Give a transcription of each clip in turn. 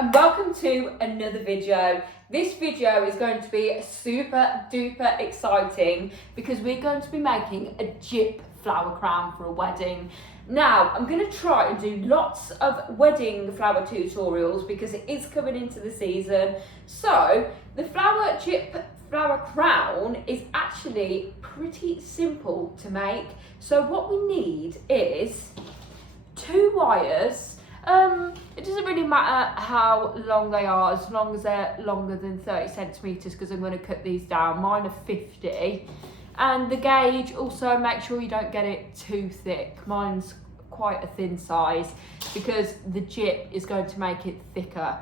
and welcome to another video. This video is going to be super duper exciting because we're going to be making a gyp flower crown for a wedding. Now, I'm going to try and do lots of wedding flower tutorials because it is coming into the season. So, the gyp flower crown is actually pretty simple to make. So what we need is 2 wires. It doesn't really matter how long they are, as long as they're longer than 30 centimetres, because I'm going to cut these down. Mine are 50. And the gauge, also make sure you don't get it too thick. Mine's quite a thin size because the gyp is going to make it thicker.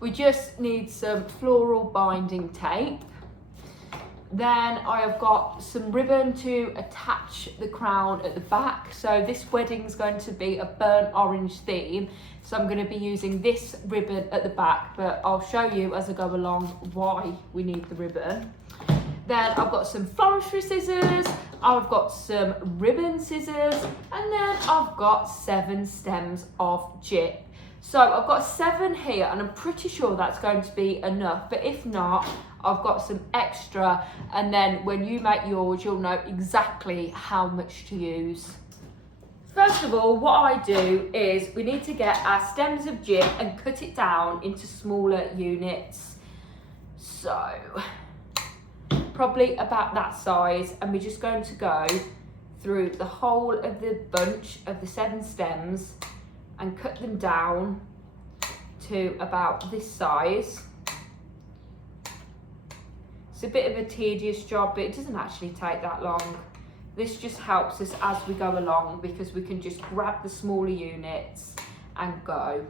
We just need some floral binding tape. Then I have got some ribbon to attach the crown at the back. So this wedding's going to be a burnt orange theme. So I'm going to be using this ribbon at the back, but I'll show you as I go along why we need the ribbon. Then I've got some floristry scissors, I've got some ribbon scissors, and then I've got 7 stems of gyp. So I've got 7 here, and I'm pretty sure that's going to be enough, but if not, I've got some extra, and then when you make yours, you'll know exactly how much to use. First of all, what I do is we need to get our stems of gyp and cut it down into smaller units. So, probably about that size, and we're just going to go through the whole of the bunch of the 7 stems and cut them down to about this size. It's a bit of a tedious job, but it doesn't actually take that long. This just helps us as we go along because we can just grab the smaller units and go.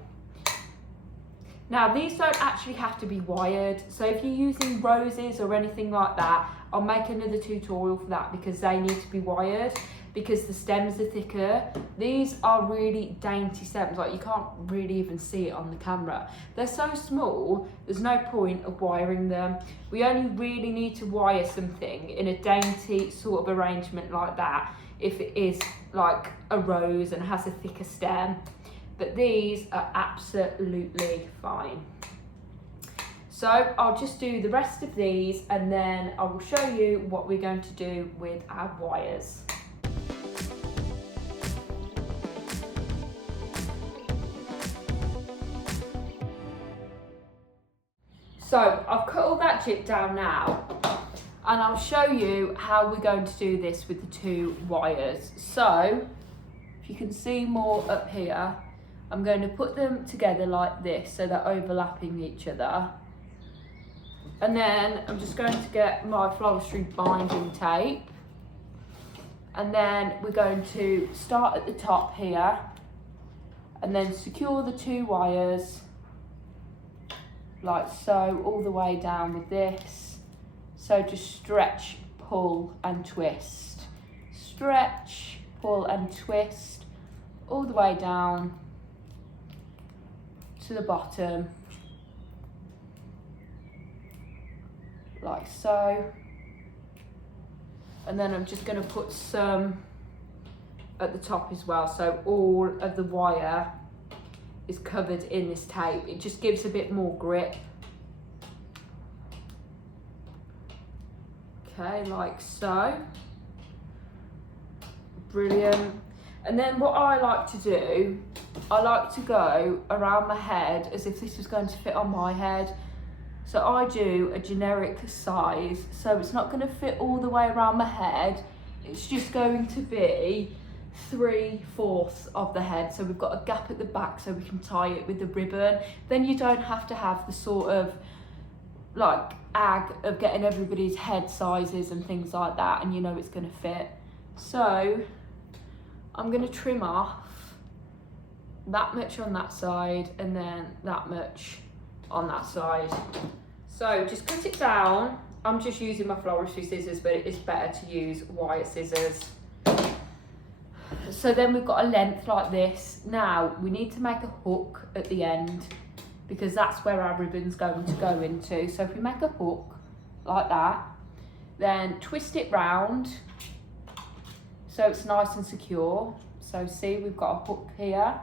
Now, these don't actually have to be wired, so if you're using roses or anything like that, I'll make another tutorial for that because they need to be wired because the stems are thicker. These are really dainty stems, like you can't really even see it on the camera. They're so small, there's no point of wiring them. We only really need to wire something in a dainty sort of arrangement like that if it is like a rose and has a thicker stem. But these are absolutely fine. So I'll just do the rest of these and then I will show you what we're going to do with our wires. So I've cut all that gyp down now and I'll show you how we're going to do this with the 2 wires. So if you can see more up here, I'm going to put them together like this so they're overlapping each other. And then I'm just going to get my floristry binding tape. And then we're going to start at the top here and then secure the 2 wires like so all the way down with this. So just stretch, pull and twist. Stretch, pull and twist all the way down to the bottom, like so. And then I'm just going to put some at the top as well, so all of the wire is covered in this tape. It just gives a bit more grip. Okay, like so. Brilliant. And then what I like to do, I like to go around my head as if this was going to fit on my head. So I do a generic size, so it's not going to fit all the way around my head. It's just going to be 3/4 of the head. So we've got a gap at the back so we can tie it with the ribbon. Then you don't have to have the sort of like ag of getting everybody's head sizes and things like that, and you know it's going to fit. So I'm going to trim off that much on that side and then that much on that side. So just cut it down. I'm just using my floristry scissors, but it's better to use wire scissors. So then we've got a length like this. Now we need to make a hook at the end because that's where our ribbon's going to go into. So if we make a hook like that, then twist it round so it's nice and secure. So see, we've got a hook here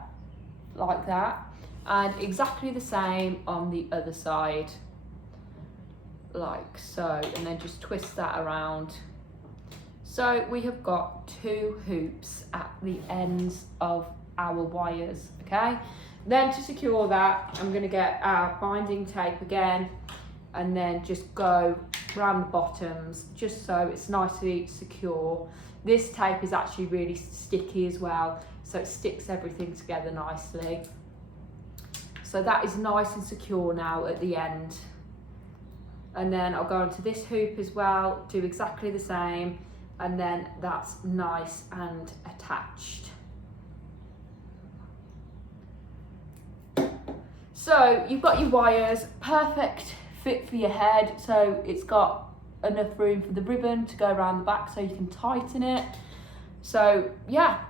like that. And exactly the same on the other side, like so, and then just twist that around. So we have got 2 hoops at the ends of our wires, okay? Then to secure that, I'm gonna get our binding tape again, and then just go around the bottoms, just so it's nicely secure. This tape is actually really sticky as well, so it sticks everything together nicely. So that is nice and secure now at the end. And then I'll go onto this hoop as well, do exactly the same, and then that's nice and attached. So you've got your wires, perfect fit for your head, so it's got enough room for the ribbon to go around the back so you can tighten it. So yeah,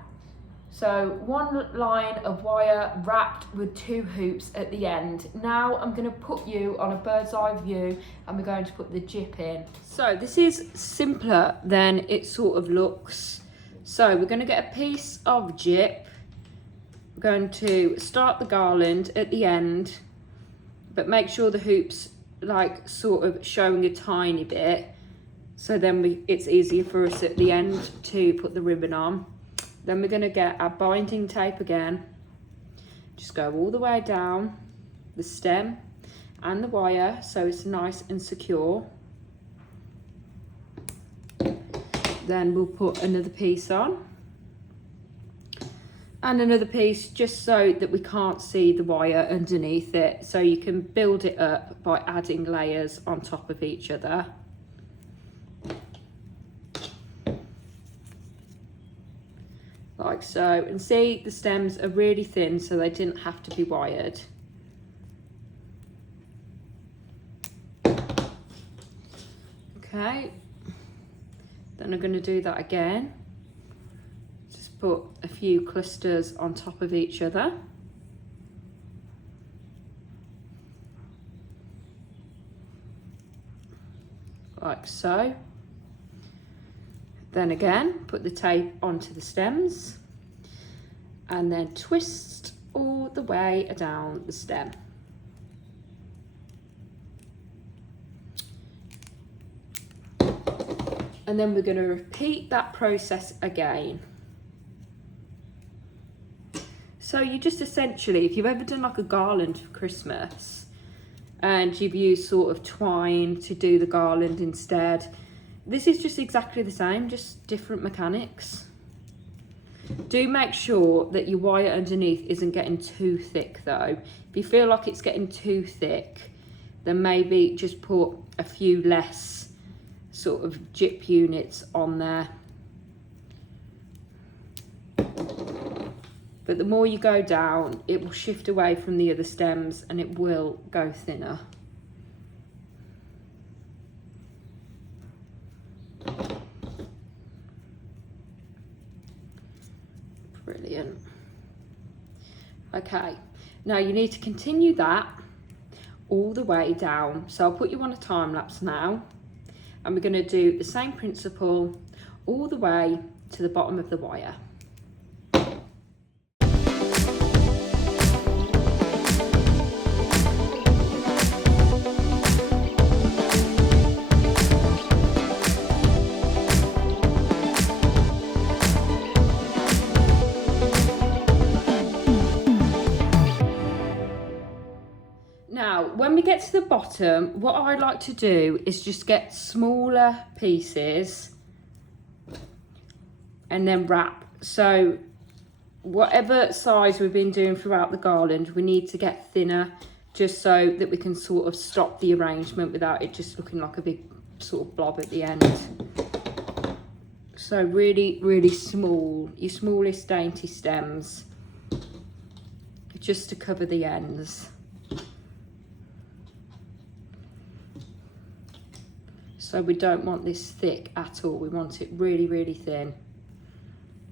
so 1 line of wire wrapped with 2 hoops at the end. Now I'm going to put you on a bird's eye view and we're going to put the gyp in. So this is simpler than it sort of looks. So we're going to get a piece of gyp. We're going to start the garland at the end, but make sure the hoops like sort of showing a tiny bit, so then it's easier for us at the end to put the ribbon on. Then we're going to get our binding tape again, just go all the way down the stem and the wire so it's nice and secure. Then we'll put another piece on and another piece, just so that we can't see the wire underneath it, so you can build it up by adding layers on top of each other. Like so, and see the stems are really thin, so they didn't have to be wired. Okay, then I'm going to do that again. Just put a few clusters on top of each other. Like so. Then again, put the tape onto the stems and then twist all the way down the stem. And then we're going to repeat that process again. So you just essentially, if you've ever done like a garland for Christmas and you've used sort of twine to do the garland instead, this is just exactly the same, just different mechanics. Do make sure that your wire underneath isn't getting too thick though. If you feel like it's getting too thick, then maybe just put a few less sort of gyp units on there. But the more you go down, it will shift away from the other stems and it will go thinner. Brilliant. Okay, now you need to continue that all the way down. So I'll put you on a time lapse now, and we're going to do the same principle all the way to the bottom of the wire. Now, when we get to the bottom, what I like to do is just get smaller pieces and then wrap. So whatever size we've been doing throughout the garland, we need to get thinner, just so that we can sort of stop the arrangement without it just looking like a big sort of blob at the end. So really, really small, your smallest dainty stems, just to cover the ends. So we don't want this thick at all. We want it really, really thin,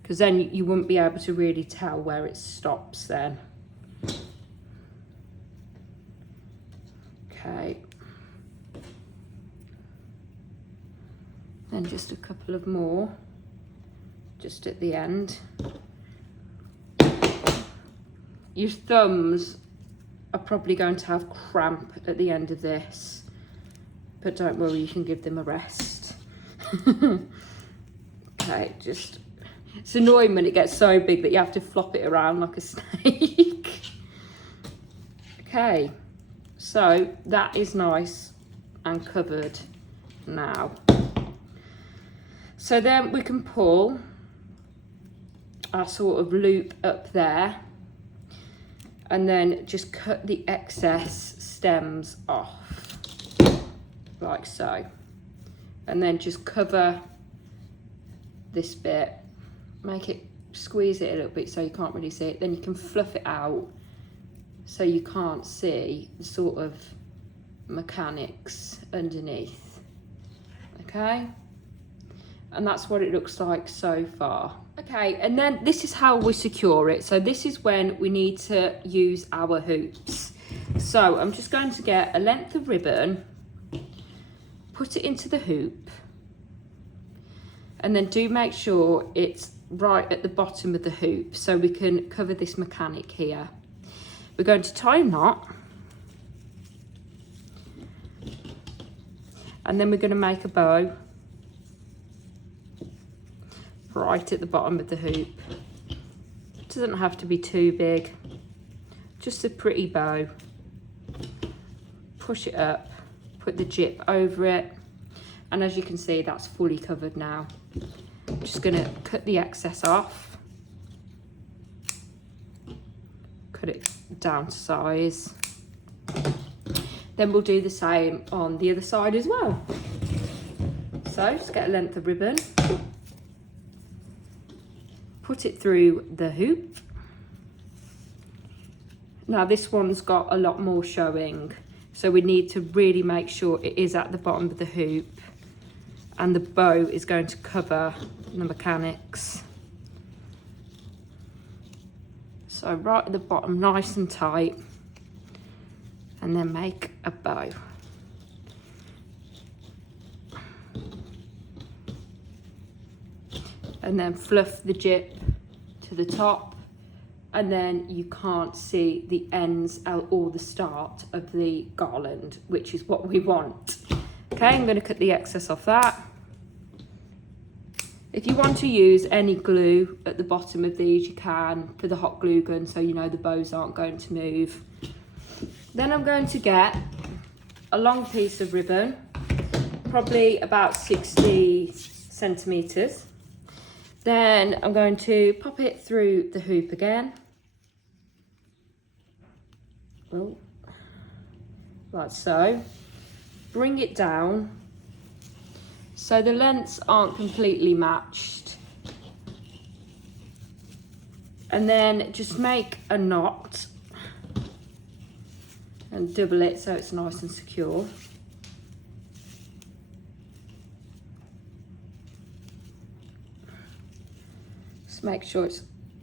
because then you wouldn't be able to really tell where it stops then. Okay. Then just a couple of more, just at the end. Your thumbs are probably going to have cramp at the end of this, but don't worry, you can give them a rest. Okay, just, it's annoying when it gets so big that you have to flop it around like a snake. Okay, so that is nice and covered now. So then we can pull our sort of loop up there and then just cut the excess stems off like so, and then just cover this bit, make it, squeeze it a little bit so you can't really see it, then you can fluff it out so you can't see the sort of mechanics underneath. Okay, and that's what it looks like so far. Okay, and then this is how we secure it. So this is when we need to use our hoops. So I'm just going to get a length of ribbon, put it into the hoop, and then do make sure it's right at the bottom of the hoop so we can cover this mechanic here. We're going to tie a knot, and then we're going to make a bow right at the bottom of the hoop. It doesn't have to be too big, just a pretty bow. Push it up, put the gyp over it, and as you can see, that's fully covered now. I'm just going to cut the excess off, cut it down to size. Then we'll do the same on the other side as well. So just get a length of ribbon, put it through the hoop. Now this one's got a lot more showing, so we need to really make sure it is at the bottom of the hoop, and the bow is going to cover the mechanics. So right at the bottom, nice and tight, and then make a bow. And then fluff the gyp to the top, and then you can't see the ends or the start of the garland, which is what we want. Okay, I'm going to cut the excess off that. If you want to use any glue at the bottom of these, you can, for the hot glue gun, so you know the bows aren't going to move. Then I'm going to get a long piece of ribbon, probably about 60 centimetres. Then I'm going to pop it through the hoop again. Oh, like so. Bring it down so the lengths aren't completely matched. And then just make a knot and double it so it's nice and secure. Make sure it's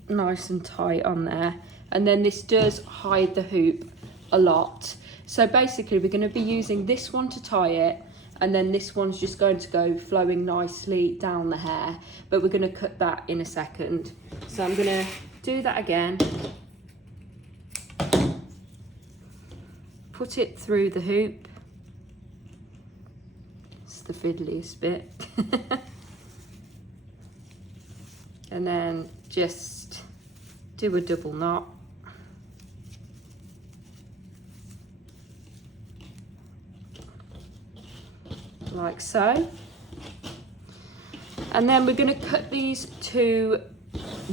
nice and tight on there, and then this does hide the hoop a lot, so basically we're going to be using this one to tie it, and then this one's just going to go flowing nicely down the hair, but we're going to cut that in a second. So I'm going to do that again, put it through the hoop. It's the fiddliest bit. And then just do a double knot. Like so. And then we're going to cut these two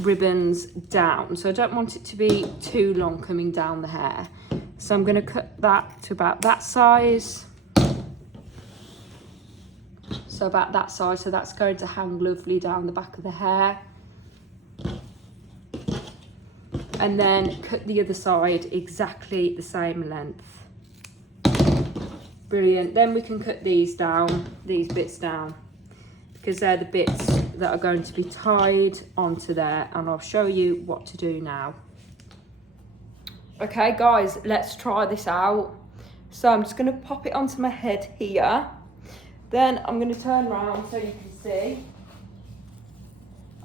ribbons down. So I don't want it to be too long coming down the hair. So I'm going to cut that to about that size. So about that size, so that's going to hang lovely down the back of the hair. And then cut the other side exactly the same length. Brilliant. Then we can cut these down, these bits down, because they're the bits that are going to be tied onto there, and I'll show you what to do now. Okay guys, let's try this out. So I'm just going to pop it onto my head here. Then I'm going to turn around so you can see.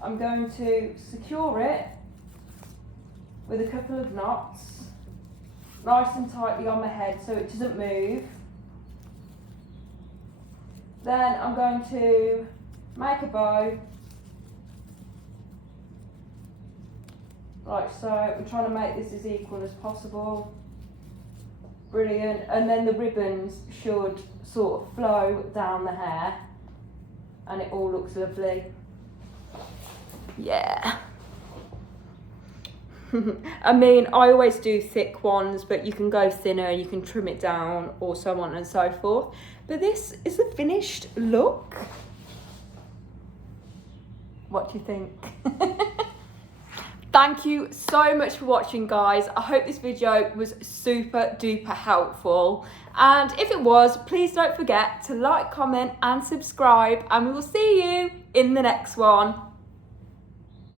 I'm going to secure it with a couple of knots. nice and tightly on my head so it doesn't move. Then I'm going to make a bow, like so. I'm trying to make this as equal as possible. Brilliant. And then the ribbons should sort of flow down the hair and it all looks lovely. Yeah. I mean, I always do thick ones, but you can go thinner, you can trim it down, or so on and so forth. But this is the finished look. What do you think? Thank you so much for watching, guys. I hope this video was super duper helpful. And if it was, please don't forget to like, comment and subscribe. And we will see you in the next one.